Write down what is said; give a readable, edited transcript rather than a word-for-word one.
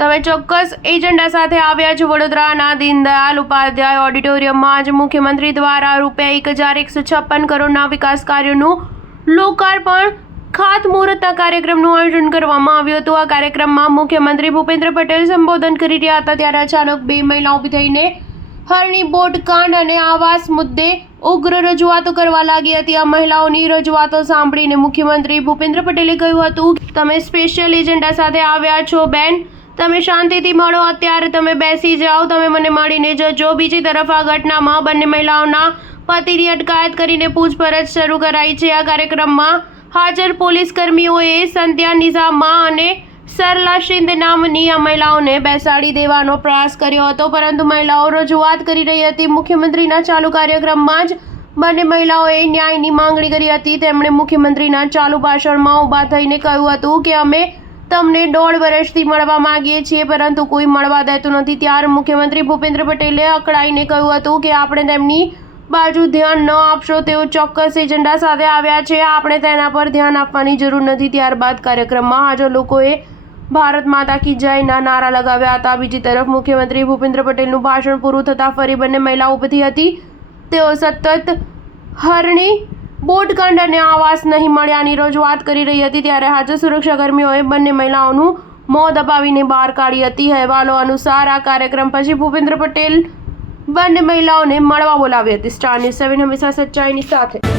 તમે ચોક્કસ એજન્ડા સાથે આવ્યા છો। વડોદરાના દીનદયાલ ઉપાધ્યાય ઓડિટોરિયમમાં આજે મુખ્યમંત્રી દ્વારા ₹1,156 કરોડના વિકાસ કાર્યોનું લોકાર્પણ ખાતમુહૂર્તના કાર્યક્રમનું આયોજન કરવામાં આવ્યું હતું। આ કાર્યક્રમમાં મુખ્યમંત્રી ભૂપેન્દ્ર પટેલ સંબોધન કરી રહ્યા હતા ત્યારે અચાનક બે મહિલાઓ ઊભી થઈને હરણી બોટ કાંડ અને આવાસ મુદ્દે ઉગ્ર રજૂઆતો કરવા લાગી હતી। આ મહિલાઓની રજૂઆતો સાંભળીને મુખ્યમંત્રી ભૂપેન્દ્ર પટેલે કહ્યું હતું, તમે સ્પેશિયલ એજન્ડા સાથે આવ્યા છો બેન, તમે શાંતિથી મળો, અત્યારે તમે બેસી જાઓ, તમે મને મળીને જજો। બીજી તરફ આ ઘટનામાં બંને મહિલાઓના પતિની અટકાયત કરીને પૂછપરછ શરૂ કરાઈ છે। આ કાર્યક્રમમાં હાજર પોલીસ કર્મીઓએ સંધ્યા નિઝામા અને સરલા શિંદે નામની આ મહિલાઓને બેસાડી દેવાનો પ્રયાસ કર્યો હતો, પરંતુ મહિલાઓ રજૂઆત કરી રહી હતી। મુખ્યમંત્રીના ચાલુ કાર્યક્રમમાં જ બંને મહિલાઓએ ન્યાયની માંગણી કરી હતી। તેમણે મુખ્યમંત્રીના ચાલુ ભાષણમાં ઊભા થઈને કહ્યું હતું કે અમે તમને 1.5 વર્ષથી મળવા માંગીએ છીએ, પરંતુ કોઈ મળવા દેતું નથી। ત્યારે મુખ્યમંત્રી ભૂપેન્દ્ર પટેલે અકળાઈને કહ્યું હતું કે આપણે તેમની બાજુ ધ્યાન ન આપશો, તેઓ ચોક્કસ એજન્ડા સાથે આવ્યા છે, આપણે તેના પર ધ્યાન આપવાની જરૂર નથી। ત્યારબાદ કાર્યક્રમમાં હાજર લોકોએ ભારત માતા કી જયના નારા લગાવ્યા હતા। બીજી તરફ મુખ્યમંત્રી ભૂપેન્દ્ર પટેલનું ભાષણ પૂરું થતાં ફરી બંને મહિલાઓ ઊભી હતી। તેઓ સતત હરણી બોટકાંડ અને આવાસ નહીં મળ્યાની રજૂઆત કરી રહી હતી ત્યારે હાજર સુરક્ષાકર્મીઓએ બંને મહિલાઓનું મોં દબાવીને બહાર કાઢી હતી। અહેવાલો અનુસાર આ કાર્યક્રમ પછી ભૂપેન્દ્ર પટેલ બંને મહિલાઓને મળવા બોલાવી હતી। સ્ટાર ન્યૂઝ 7 હંમેશા સચ્ચાઈની સાથે।